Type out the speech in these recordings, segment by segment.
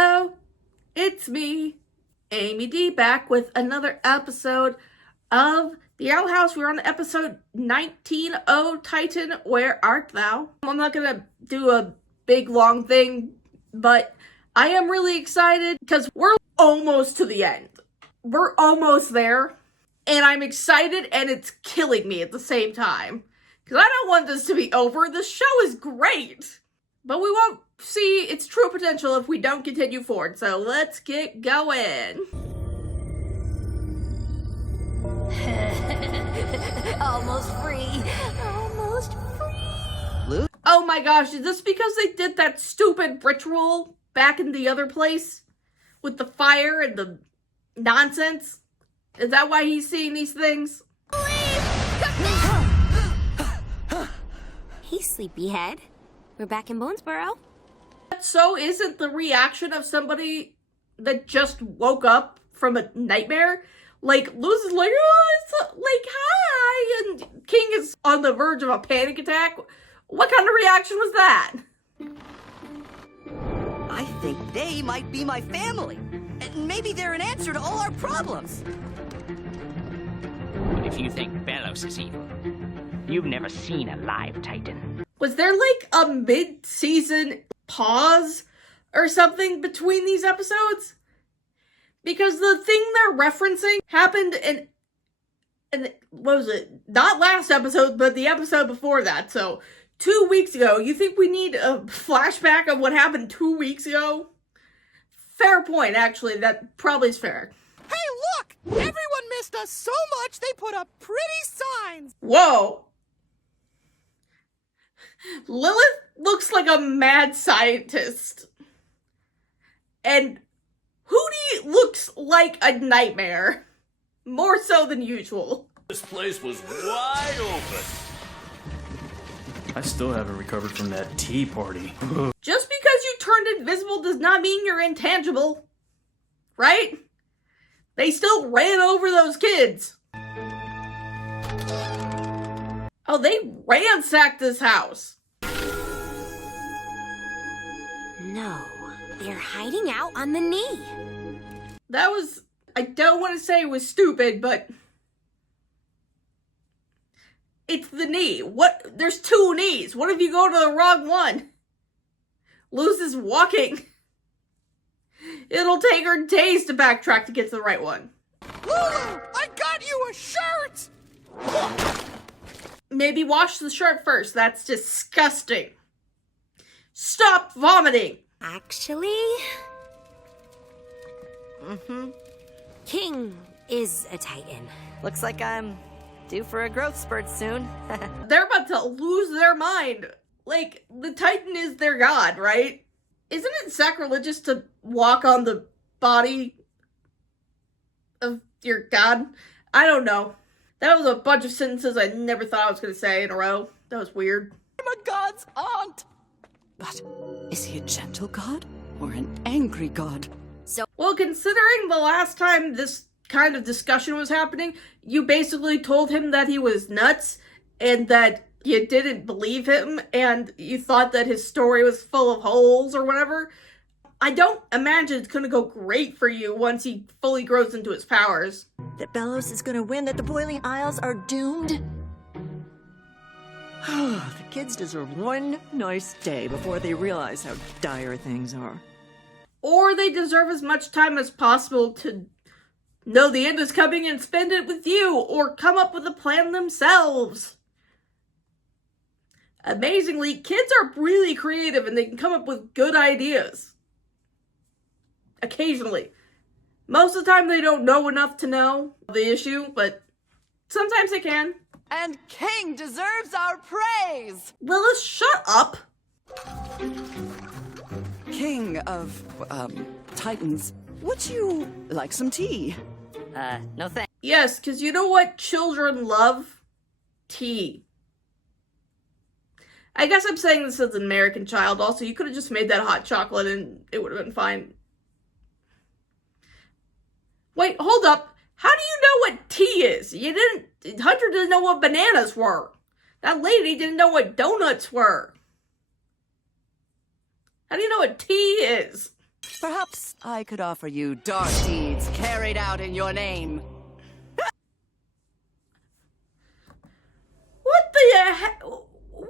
Hello, it's me, Amy D, back with another episode of The Owl House. We're on episode 19, Oh Titan, Where Art Thou? I'm not gonna do a big long thing, but I am really excited because we're almost to the end. We're almost there, and I'm excited and it's killing me at the same time. Because I don't want this to be over. The show is great, but we won't see its true potential if we don't continue forward. So let's get going. Almost free. Almost free. Oh my gosh, is this because they did that stupid ritual back in the other place? With the fire and the nonsense? Is that why he's seeing these things? Hey, sleepyhead. We're back in Bonesboro. So isn't the reaction of somebody that just woke up from a nightmare? Like, Luz is like, oh, it's like, hi, and King is on the verge of a panic attack. What kind of reaction was that? I think they might be my family. And maybe they're an answer to all our problems. But if you think Belos is evil, you've never seen a live Titan. Was there like a mid-season pause or something between these episodes? Because the thing they're referencing happened in what was it? Not last episode, but the episode before that. So 2 weeks ago. You think we need a flashback of what happened 2 weeks ago? Fair point, actually. That probably is fair. Hey, look! Everyone missed us so much they put up pretty signs! Whoa! Lilith looks like a mad scientist. And Hootie looks like a nightmare. More so than usual. This place was wide open. I still haven't recovered from that tea party. Just because you turned invisible does not mean you're intangible. Right? They still ran over those kids. Oh, they ransacked this house. No, they're hiding out on the knee. That was, I don't want to say it was stupid, but it's the knee. What? There's two knees. What if you go to the wrong one? Luz is walking. It'll take her days to backtrack to get to the right one. Lulu, I got you a shirt! Maybe wash the shirt first. That's disgusting. Stop vomiting. Actually... King is a Titan. Looks like I'm due for a growth spurt soon. They're about to lose their mind. Like, the Titan is their god, right? Isn't it sacrilegious to walk on the body of your god? I don't know. That was a bunch of sentences I never thought I was going to say in a row. That was weird. I'm a god's aunt! But is he a gentle god or an angry god? Well, considering the last time this kind of discussion was happening, you basically told him that he was nuts and that you didn't believe him and you thought that his story was full of holes or whatever. I don't imagine it's going to go great for you once he fully grows into his powers. That Belos is gonna win, that the Boiling Isles are doomed? The kids deserve one nice day before they realize how dire things are. Or they deserve as much time as possible to know the end is coming and spend it with you, or come up with a plan themselves. Amazingly, kids are really creative and they can come up with good ideas. Occasionally. Most of the time they don't know enough to know the issue, but sometimes they can. And King deserves our praise! Lilith, shut up! King of, Titans, would you like some tea? No thanks. Yes, because you know what children love? Tea. I guess I'm saying this as an American child. Also, you could have just made that hot chocolate and it would have been fine. Wait, hold up. How do you know what tea is? Hunter didn't know what bananas were. That lady didn't know what donuts were. How do you know what tea is? Perhaps I could offer you dark deeds carried out in your name. What the heck? Where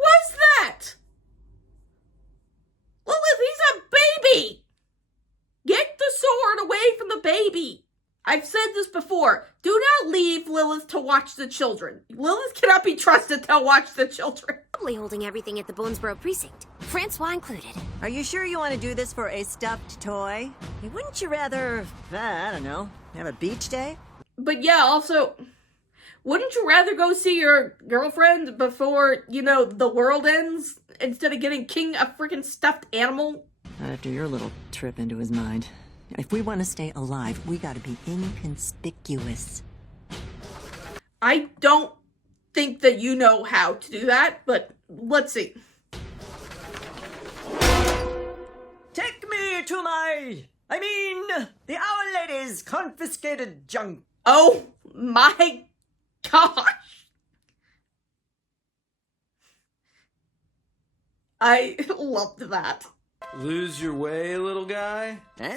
was that? Lilith, he's a baby! Get the sword away from the baby! I've said this before. Do not leave Lilith to watch the children. Lilith cannot be trusted to watch the children. Probably holding everything at the Bonesboro precinct, Francois included. Are you sure you want to do this for a stuffed toy? Wouldn't you rather, I don't know, have a beach day? But yeah, also, wouldn't you rather go see your girlfriend before, the world ends instead of getting King a freaking stuffed animal? After your little trip into his mind. If we want to stay alive, we gotta be inconspicuous. I don't think that you know how to do that, but let's see. Take me to the Owl Lady's confiscated junk. Oh my gosh. I loved that. Lose your way, little guy? Huh?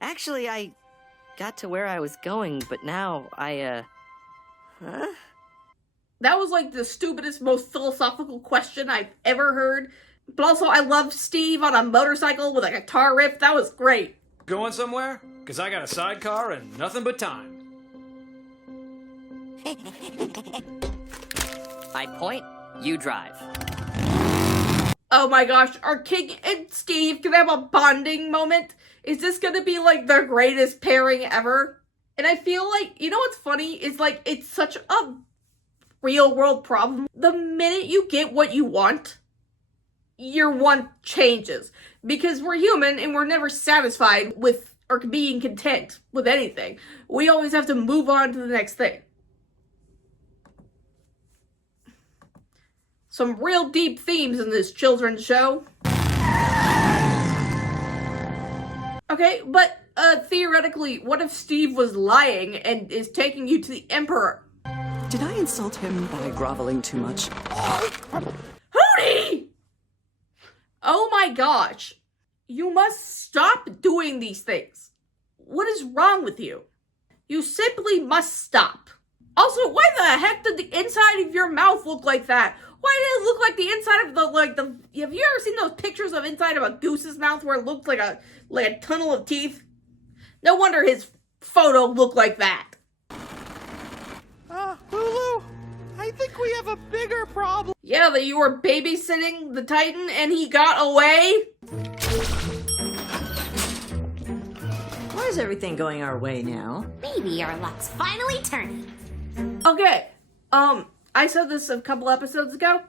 Actually, I got to where I was going, but now Huh? That was like the stupidest, most philosophical question I've ever heard. But also, I love Steve on a motorcycle with a guitar riff. That was great. Going somewhere? Because I got a sidecar and nothing but time. I point, you drive. Oh my gosh, are King and Steve gonna have a bonding moment? Is this gonna be like the greatest pairing ever? And I feel like, what's funny is like, it's such a real world problem. The minute you get what you want, your want changes. Because we're human and we're never satisfied with or being content with anything. We always have to move on to the next thing. Some real deep themes in this children's show. Okay, but theoretically, what if Steve was lying and is taking you to the Emperor? Did I insult him by groveling too much? Hootie! Oh my gosh. You must stop doing these things. What is wrong with you? You simply must stop. Also, why the heck did the inside of your mouth look like that? Why did it look like the inside of have you ever seen those pictures of inside of a goose's mouth where it looked like a tunnel of teeth? No wonder his photo looked like that. Hulu, I think we have a bigger problem. Yeah, that you were babysitting the Titan and he got away? Why is everything going our way now? Maybe our luck's finally turning. Okay, I said this a couple episodes ago.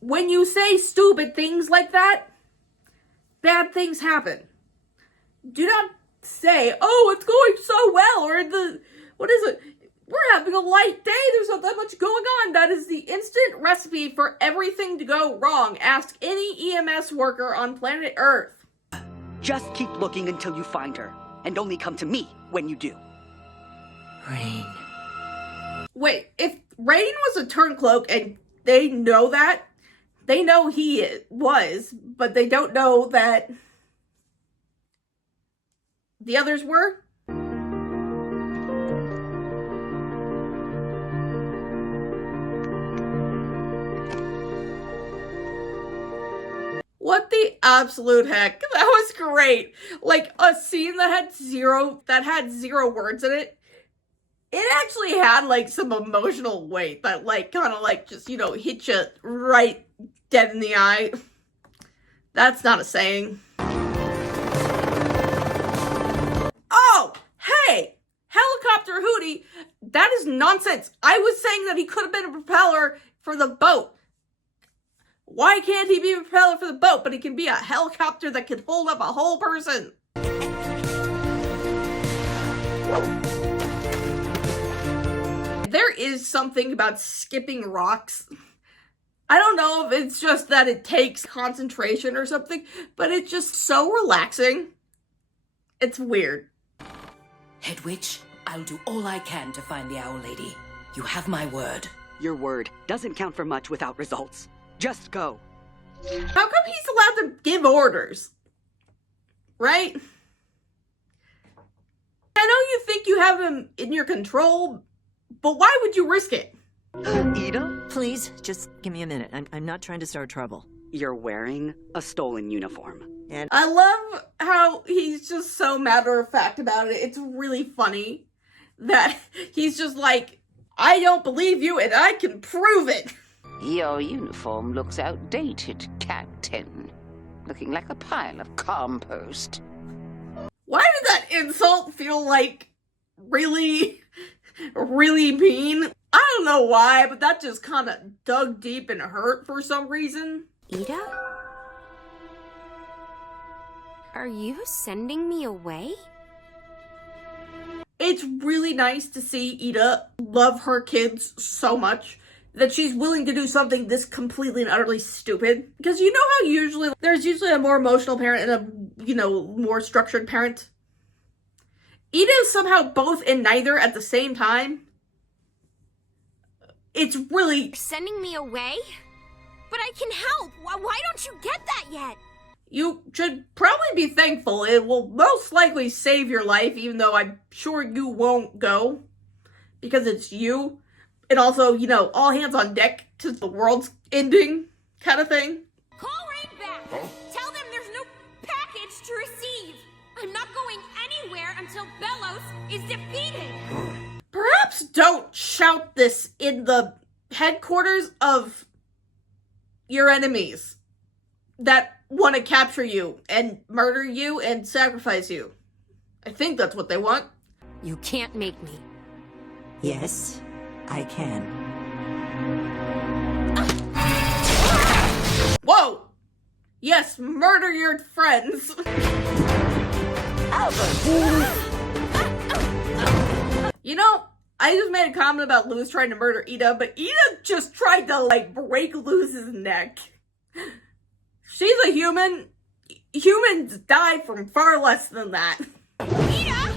When you say stupid things like that, bad things happen. Do not say, oh, it's going so well, or what is it? We're having a light day, there's not that much going on. That is the instant recipe for everything to go wrong. Ask any EMS worker on planet Earth. Just keep looking until you find her, and only come to me when you do. Rain. Wait, if Rain was a turncloak and they know that, they know he was, but they don't know that the others were? What the absolute heck? That was great. Like a scene that had zero words in it. It actually had like some emotional weight that kind of just, hit you right dead in the eye. That's not a saying. Oh, hey, Helicopter Hootie, that is nonsense. I was saying that he could have been a propeller for the boat. Why can't he be a propeller for the boat, but he can be a helicopter that can hold up a whole person? There is something about skipping rocks. I don't know if it's just that it takes concentration or something, but it's just so relaxing. It's weird. Head Witch, I'll do all I can to find the Owl Lady. You have my word. Your word doesn't count for much without results. Just go. How come he's allowed to give orders? Right? I know you think you have him in your control, but why would you risk it? Ida? Please, just give me a minute. I'm not trying to start trouble. You're wearing a stolen uniform. I love how he's just so matter-of-fact about it. It's really funny that he's just like, I don't believe you and I can prove it. Your uniform looks outdated, Captain. Looking like a pile of compost. Why did that insult feel like really, really mean? I don't know why, but that just kind of dug deep and hurt for some reason. Ida? Are you sending me away? It's really nice to see Ida love her kids so much that she's willing to do something this completely and utterly stupid. Because you know how there's usually a more emotional parent and a, more structured parent? Ida is somehow both and neither at the same time. It's really... You're sending me away? But I can help! Why don't you get that yet? You should probably be thankful. It will most likely save your life, even though I'm sure you won't go. Because it's you. And also, all hands on deck to the world's ending kind of thing. Call right back! Tell them there's no package to receive! I'm not going anywhere until Belos is defeated! Perhaps don't shout this in the headquarters of your enemies that want to capture you and murder you and sacrifice you. I think that's what they want. You can't make me. Yes, I can. Whoa! Yes, murder your friends. I just made a comment about Luz trying to murder Ida, but Ida just tried to, break Luz's neck. She's a human. Humans die from far less than that. Ida!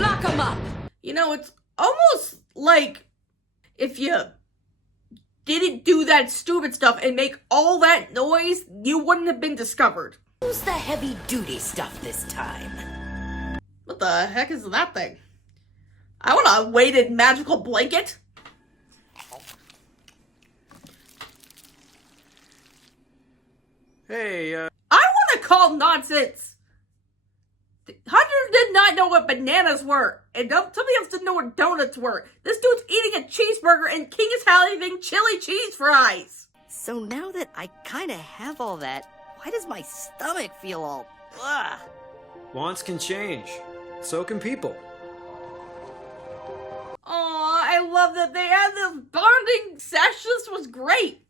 Lock him up! It's almost like if you didn't do that stupid stuff and make all that noise, you wouldn't have been discovered. Who's the heavy-duty stuff this time? What the heck is that thing? I want a weighted magical blanket. Hey, I want to call nonsense. Hunter did not know what bananas were, and somebody else didn't know what donuts were. This dude's eating a cheeseburger and King is having chili cheese fries. So now that I kind of have all that, why does my stomach feel all... ugh? Wants can change. So can people. Aw, I love that they had this bonding session. This was great.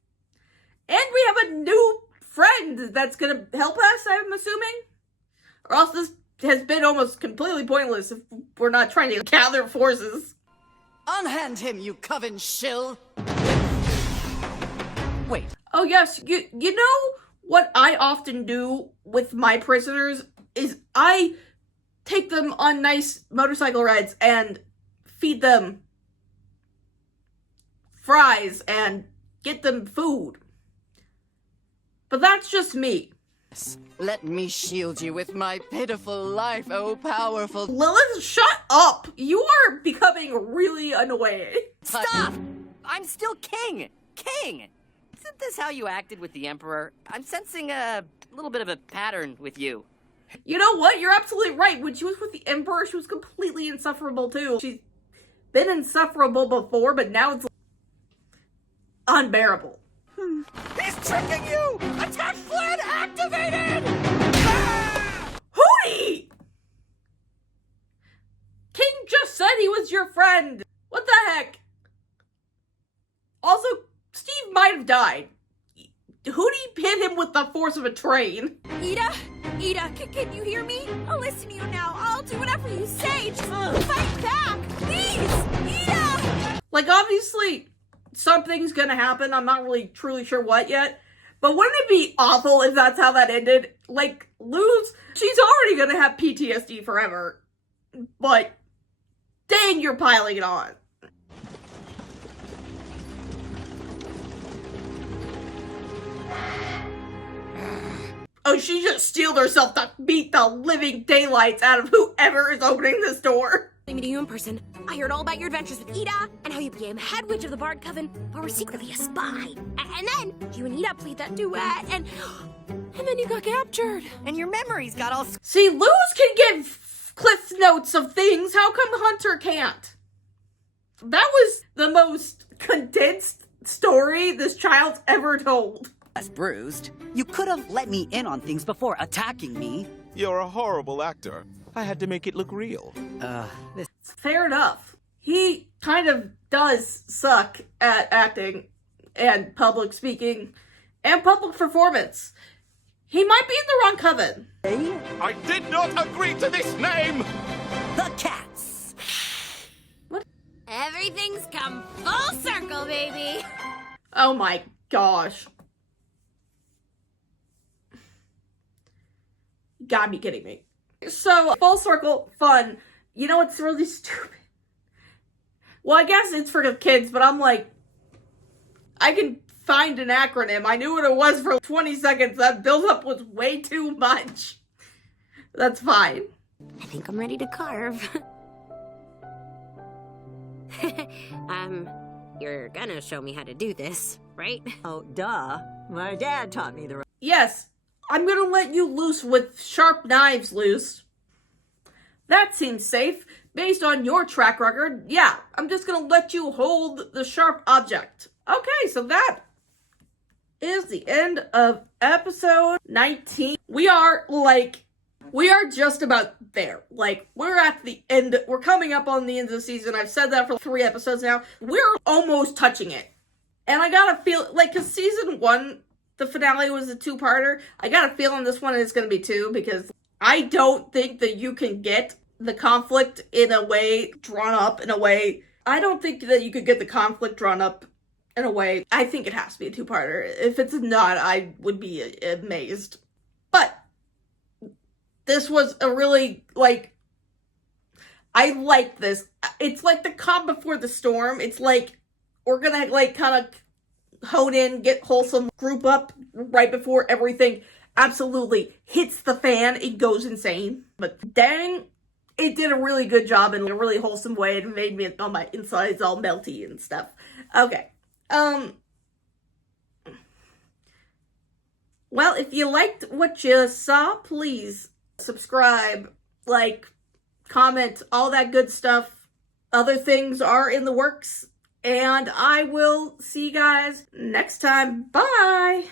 And we have a new friend that's gonna help us, I'm assuming. Or else this has been almost completely pointless if we're not trying to gather forces. Unhand him, you coven shill! Wait. Oh yes, you know what I often do with my prisoners is I take them on nice motorcycle rides and feed them fries and get them food. But that's just me. Let me shield you with my pitiful life, oh powerful... Lilith, shut up! You are becoming really annoying. Stop! I'm still king! King! Isn't this how you acted with the Emperor? I'm sensing a little bit of a pattern with you. You know what? You're absolutely right. When she was with the Emperor, she was completely insufferable too. She's been insufferable before, but now it's unbearable. He's tricking you! Attack plan activated! Hootie! King just said he was your friend. What the heck? Also, Steve might have died. Hootie hit him with the force of a train. Ida? Ida, can you hear me? I'll listen to you now. I'll do whatever you say. Just fight back, please! Ida! Obviously, something's gonna happen. I'm not really truly sure what yet. But wouldn't it be awful if that's how that ended? Luz, she's already gonna have PTSD forever. But, dang, you're piling it on. like she just steeled herself to beat the living daylights out of whoever is opening this door. Meeting you in person. I heard all about your adventures with Ida and how you became head witch of the Bard Coven, but were secretly a spy. And then you and Ida played that duet, and then you got captured. And your memories got all... See, Luz can give Cliff notes of things. How come Hunter can't? That was the most condensed story this child's ever told. Less bruised. You could have let me in on things before attacking me. You're a horrible actor. I had to make it look real. Fair enough. He kind of does suck at acting and public speaking and public performance. He might be in the wrong coven. I did not agree to this name! The Cats! What? Everything's come full circle, baby. Oh my gosh. You gotta be kidding me. So, full circle, fun. You know what's really stupid? Well, I guess it's for the kids, but I'm like, I can find an acronym. I knew what it was for 20 seconds. That build-up was way too much. That's fine. I think I'm ready to carve. You're gonna show me how to do this, right? Oh, duh. My dad taught me the... Yes, I'm gonna let you loose with sharp knives, Luz. That seems safe. Based on your track record, yeah, I'm just gonna let you hold the sharp object. Okay, so that is the end of episode 19. We are just about there. Like, we're at the end. We're coming up on the end of the season. I've said that for 3 episodes now. We're almost touching it. And I gotta feel, like, because season 1, the finale was a 2-parter. I got a feeling this one is gonna be 2, because I don't think that you can get the conflict in a way, drawn up in a way. I don't think that you could get the conflict drawn up in a way. I think it has to be a 2-parter. If it's not, I would be amazed. But this was a really, like, I like this. It's like the calm before the storm. It's like, we're gonna, like, kind of hone in, get wholesome, group up right before everything absolutely hits the fan. It goes insane. But dang, it did a really good job in a really wholesome way. It made me, all my insides all melty and stuff. Okay. Well, if you liked what you saw, please subscribe, like, comment, all that good stuff. Other things are in the works, and I will see you guys next time. Bye!